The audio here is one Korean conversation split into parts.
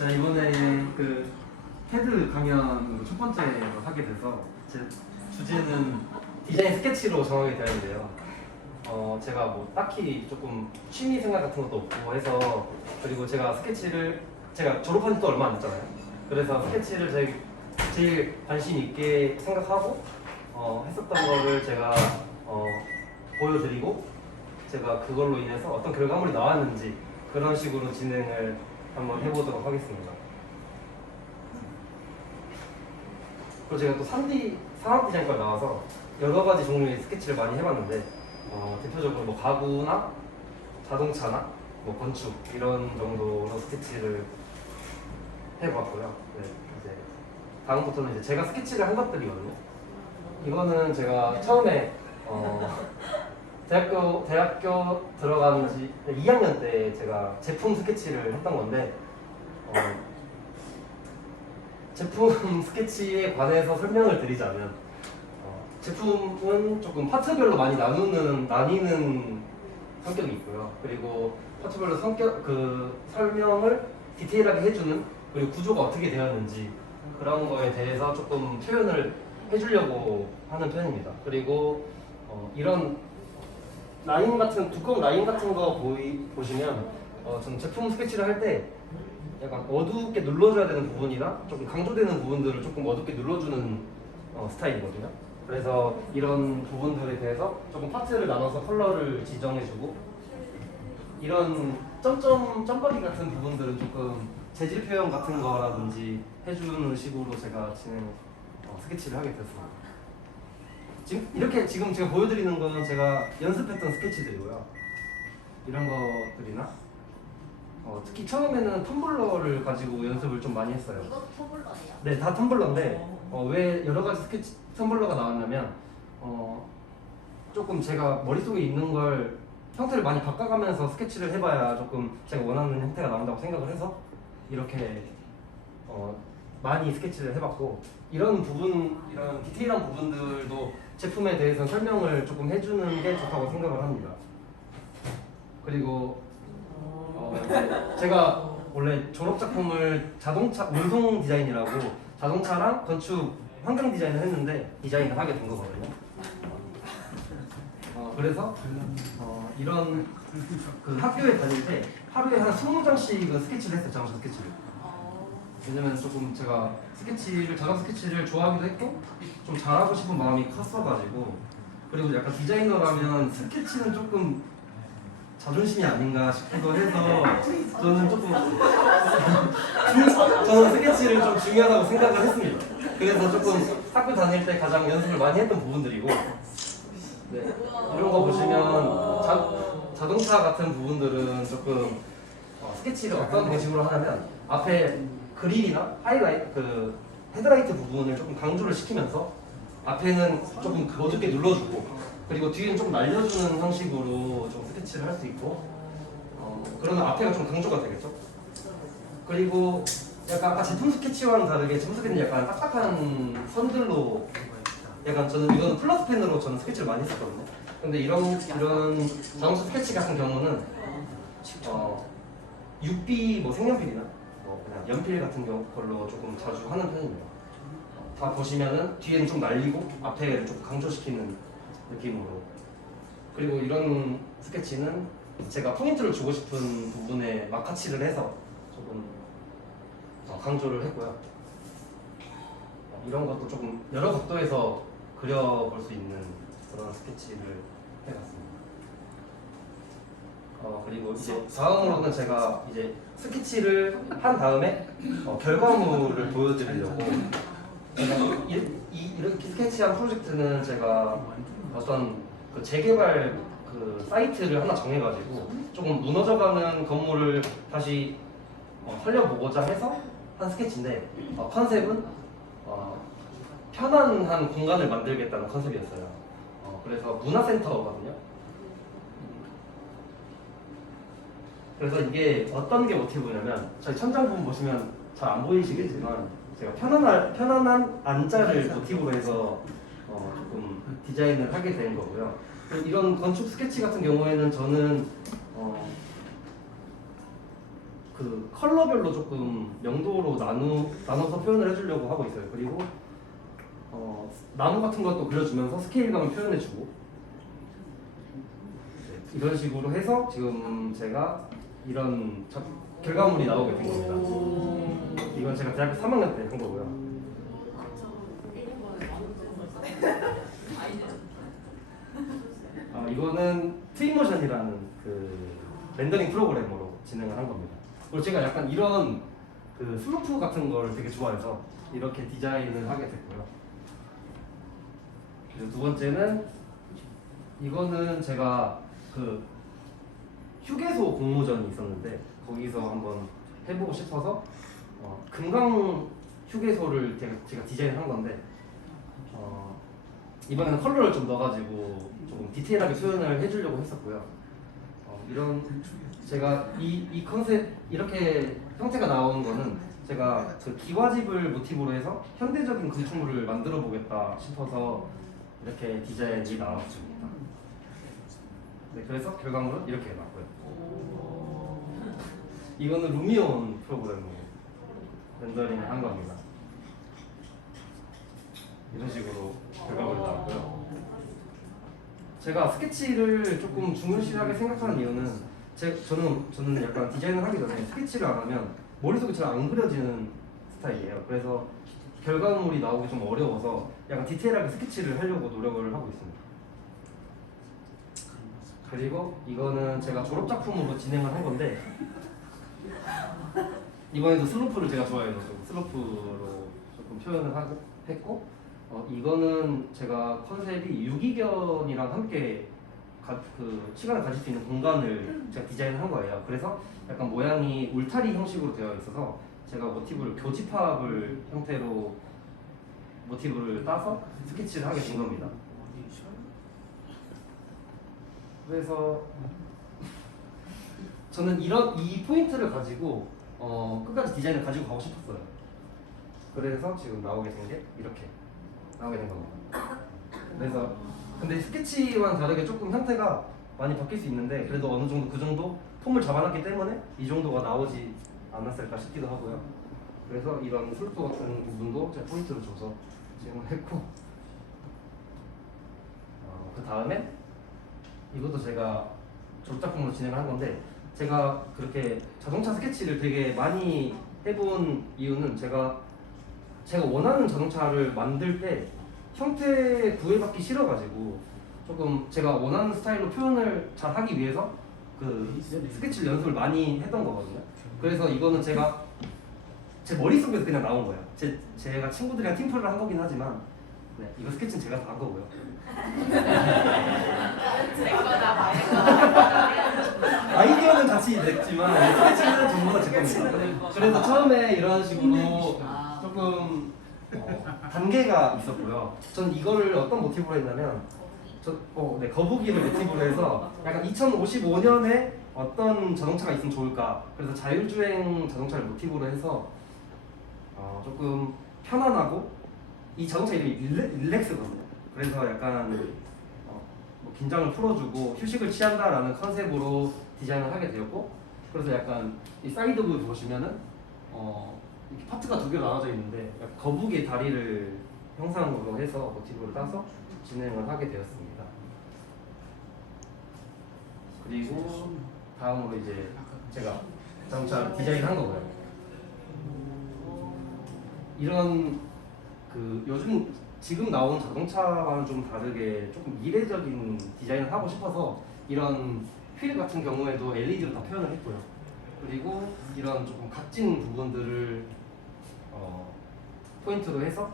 자, 이번에 그 테드 강연으로 첫 번째로 하게 돼서 제 주제는 디자인 스케치로 정하게 되었는데요. 제가 뭐 딱히 조금 취미 생활 같은 것도 없고 해서, 그리고 제가 스케치를 제가 졸업한 지 또 얼마 안 됐잖아요. 그래서 스케치를 제일 관심 있게 생각하고 했었던 거를 제가 보여드리고, 제가 그걸로 인해서 어떤 결과물이 나왔는지 그런 식으로 진행을 한번 해보도록 하겠습니다. 그리고 제가 또 3D 산업 디자인과 나와서 여러 가지 종류의 스케치를 많이 해봤는데, 대표적으로 뭐 가구나 자동차나 뭐 건축 이런 정도로 스케치를 해봤고요. 네, 이제 다음부터는 이제 제가 스케치를 한 것들이거든요. 이거는 제가 처음에 대학교 들어간 지 2학년 때 제가 제품 스케치를 했던 건데, 제품 스케치에 관해서 설명을 드리자면, 제품은 조금 파트별로 많이 나뉘는 성격이 있고요. 그리고 파트별로 설명을 디테일하게 해주는, 그리고 구조가 어떻게 되었는지 그런 거에 대해서 조금 표현을 해주려고 하는 편입니다. 그리고 이런 라인 같은 두꺼운 라인 같은 거 보시면 저는 제품 스케치를 할 때 약간 어둡게 눌러줘야 되는 부분이나 조금 강조되는 부분들을 조금 어둡게 눌러주는 스타일이거든요. 그래서 이런 부분들에 대해서 조금 파트를 나눠서 컬러를 지정해주고, 이런 점거리 같은 부분들은 조금 재질 표현 같은 거라든지 해주는 식으로 제가 스케치를 하게 됐습니다. 지금 제가 보여드리는 거는 제가 연습했던 스케치들이고요. 이런 것들이나 특히 처음에는 텀블러를 가지고 연습을 좀 많이 했어요. 이것도 텀블러예요? 네, 다 텀블러인데 왜 여러 가지 스케치 텀블러가 나왔냐면, 조금 제가 머릿속에 있는 걸 형태를 많이 바꿔가면서 스케치를 해봐야 조금 제가 원하는 형태가 나온다고 생각을 해서 이렇게 많이 스케치를 해봤고, 이런 디테일한 부분들도 제품에 대해서 설명을 조금 해주는 게 좋다고 생각을 합니다. 그리고 제가 원래 졸업 작품을 자동차 운송 디자인이라고 자동차랑 건축 환경 디자인을 했는데 디자인을 하게 된 거거든요. 그래서 이런 그 학교에 다닐 때 하루에 한 20장씩은 스케치를 했어요. 자동차 스케치를. 왜냐면 조금 제가 자동 스케치를 좋아하기도 했고 좀 잘하고 싶은 마음이 컸어가지고, 그리고 약간 디자이너라면 스케치는 조금 자존심이 아닌가 싶기도 해서 저는 스케치를 좀 중요하다고 생각을 했습니다. 그래서 조금 학교 다닐 때 가장 연습을 많이 했던 부분들이고, 네, 이런 거 보시면 자동차 같은 부분들은 조금 스케치를 어떤 방식으로 하냐면, 앞에 그릴이나 헤드라이트 부분을 조금 강조를 시키면서 앞에는 조금 어둡게 눌러주고, 그리고 뒤에는 조금 날려주는 형식으로 좀 스케치를 할 수 있고, 그러면 앞에가 좀 강조가 되겠죠. 그리고 약간 아까 제품 스케치와는 다르게 제품 스케치는 약간 딱딱한 선들로, 약간 이거는 플러스 펜으로 저는 스케치를 많이 했었거든요. 근데 이런 자동차 스케치 같은 경우는 6B 뭐 색연필이나 그냥 연필 같은 걸로 조금 자주 하는 편입니다. 다 보시면은 뒤에는 좀 날리고 앞에를 좀 강조시키는 느낌으로. 그리고 이런 스케치는 제가 포인트를 주고 싶은 부분에 마카치를 해서 조금 강조를 했고요. 이런 것도 조금 여러 각도에서 그려볼 수 있는 그런 스케치를 해봤습니다. 그리고 이제 다음으로는 제가 이제 스케치를 한 다음에 결과물을 보여드리려고, 이렇게 스케치한 프로젝트는 제가 어떤 그 재개발 그 사이트를 하나 정해가지고 조금 무너져가는 건물을 다시 살려보고자 해서 한 스케치인데, 컨셉은 편안한 공간을 만들겠다는 컨셉이었어요. 그래서 문화센터거든요. 그래서 이게 어떤 게 모티브냐면, 저희 천장 부분 보시면 잘 안 보이시겠지만 제가 편안한 안자를 모티브로 해서 조금 디자인을 하게 된 거고요. 이런 건축 스케치 같은 경우에는 저는 그 컬러별로 조금 명도로 나눠서 표현을 해주려고 하고 있어요. 그리고 나무 같은 것도 그려주면서 스케일감을 표현해주고 이런 식으로 해서 지금 제가 이런 결과물이 나오게 된 겁니다. 이건 제가 대학교 3학년 때 한 거고요. 이거는 트윈모션이라는 그 렌더링 프로그램으로 진행을 한 겁니다. 그리고 제가 약간 이런 그 슬로프 같은 걸 되게 좋아해서 이렇게 디자인을 하게 됐고요. 그리고 두 번째는 이거는 제가 그 휴게소 공모전이 있었는데 거기서 한번 해보고 싶어서 금강 휴게소를 제가 디자인한 건데 이번에는 컬러를 좀 넣어가지고 조금 디테일하게 표현을 해주려고 했었고요. 이런 제가 이 컨셉 이렇게 형태가 나온 거는 제가 그 기와집을 모티브로 해서 현대적인 건축물을 만들어 보겠다 싶어서 이렇게 디자인이 나왔습니다. 네, 그래서 결과물은 이렇게 나왔고요. 이거는 루미온 프로그램으로 렌더링을 한 겁니다. 이런 식으로 결과물이 나왔고요. 제가 스케치를 조금 중요시하게 생각하는 이유는 저는 약간 디자인을 하기 전에 스케치를 안 하면 머릿속에 잘 안 그려지는 스타일이에요. 그래서 결과물이 나오기 좀 어려워서 약간 디테일하게 스케치를 하려고 노력을 하고 있습니다. 그리고 이거는 제가 졸업작품으로 진행을 한 건데 이번에도 슬로프를 제가 좋아해서 슬로프로 조금 표현을 했고 이거는 제가 컨셉이 유기견이랑 함께 그 시간을 가질 수 있는 공간을 제가 디자인을 한 거예요. 그래서 약간 모양이 울타리 형식으로 되어 있어서 제가 모티브를 교집합을 형태로 모티브를 따서 스케치를 하게 된 겁니다. 그래서 저는 이 포인트를 가지고 끝까지 디자인을 가지고 가고 싶었어요. 그래서 지금 나오게 된 게 이렇게 나오게 된 겁니다. 그래서 근데 스케치와는 다르게 조금 형태가 많이 바뀔 수 있는데 그래도 어느 정도 그 정도 폼을 잡아놨기 때문에 이 정도가 나오지 않았을까 싶기도 하고요. 그래서 이런 슬프 같은 부분도 제가 포인트를 줘서 진행을 했고 그 다음에 이것도 제가 졸업작품으로 진행을 한 건데 제가 그렇게 자동차 스케치를 되게 많이 해본 이유는 제가 원하는 자동차를 만들 때 형태 구애받기 싫어가지고 조금 제가 원하는 스타일로 표현을 잘 하기 위해서 그 스케치를 연습을 많이 했던 거거든요. 그래서 이거는 제가 제 머릿속에서 그냥 나온 거예요. 제가 친구들이랑 팀플을 한 거긴 하지만 네, 이거 스케치는 제가 다 한 거고요. 아이디어는 같이 냈지만 스케치는 전부 다 제 겁니다. 그래서 처음에 이런 식으로 조금 단계가 있었고요. 전 이거를 어떤 모티브로 했냐면 거북이를 모티브로 해서 약간 2055년에 어떤 자동차가 있으면 좋을까. 그래서 자율주행 자동차를 모티브로 해서 조금 편안하고 이 자동차 이름이 릴렉스거든요. 그래서 약간 뭐 긴장을 풀어주고 휴식을 취한다라는 컨셉으로 디자인을 하게 되었고 그래서 약간 이 사이드 뷰 보시면은 이렇게 파트가 두 개로 나눠져 있는데 거북이 다리를 형상으로 해서 모티브를 따서 진행을 하게 되었습니다. 그리고 다음으로 이제 제가 자동차 디자인한 거고요. 이런 그 요즘 지금 나온 자동차와는 좀 다르게 조금 미래적인 디자인을 하고 싶어서 이런 휠 같은 경우에도 LED로 다 표현을 했고요. 그리고 이런 조금 각진 부분들을 포인트로 해서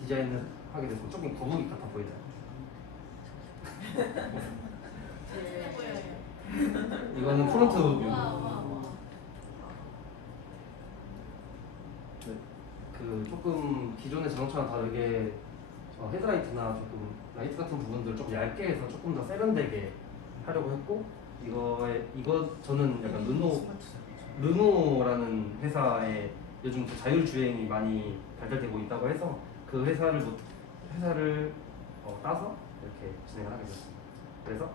디자인을 하게 돼서 조금 거북이 같아 보이죠? 이거는 프론트 뷰. 네, 그 조금 기존의 자동차와 다르게 헤드라이트나 조금 라이트 같은 부분들을 좀 얇게 해서 조금 더 세련되게 하려고 했고 이거 저는 약간 르노라는 회사에 요즘 자율주행이 많이 발달되고 있다고 해서 그 회사를 따서 이렇게 진행을 하게 됐습니다. 그래서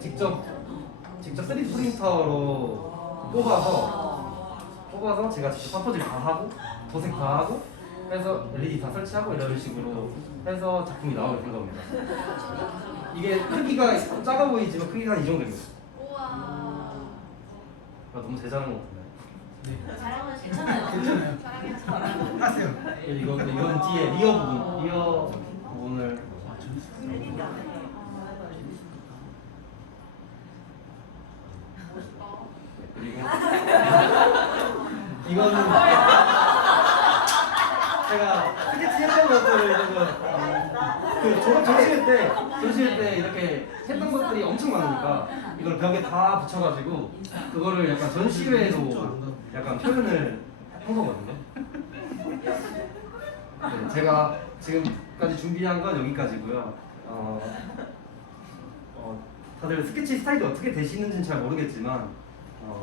직접 3D 프린터로 뽑아서 제가 직접 퍼포질 다 하고 도색 다 하고 해서 LED 다 설치하고 이런 식으로 해서 작품이 나오게 된 겁니다. 이게 크기가 작아 보이지만 크기가 한 이 정도 됩니다. 우와. 너무 제 잘하는 것 같은데. 잘하면 괜찮아요. 괜찮아요. 잘하면 하세요. 이건 뒤에 리어 부분을 그리고 이거는 제가 스케치 했던 것들을 조금 그 졸업 전시회 때 이렇게 했던 것들이 엄청 많으니까 이걸 벽에 다 붙여가지고 그거를 약간 전시회로 약간 표현을 한 거거든요. 네, 제가 지금까지 준비한 건 여기까지고요. 다들 스케치 스타일이 어떻게 되시는지는 잘 모르겠지만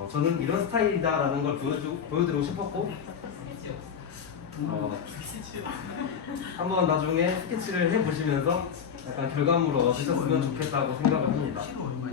저는 이런 스타일이다라는 걸 보여드리고 싶었고 한번 나중에 스케치를 해보시면서 약간 결과물을 얻으셨으면 좋겠다고 생각을 합니다.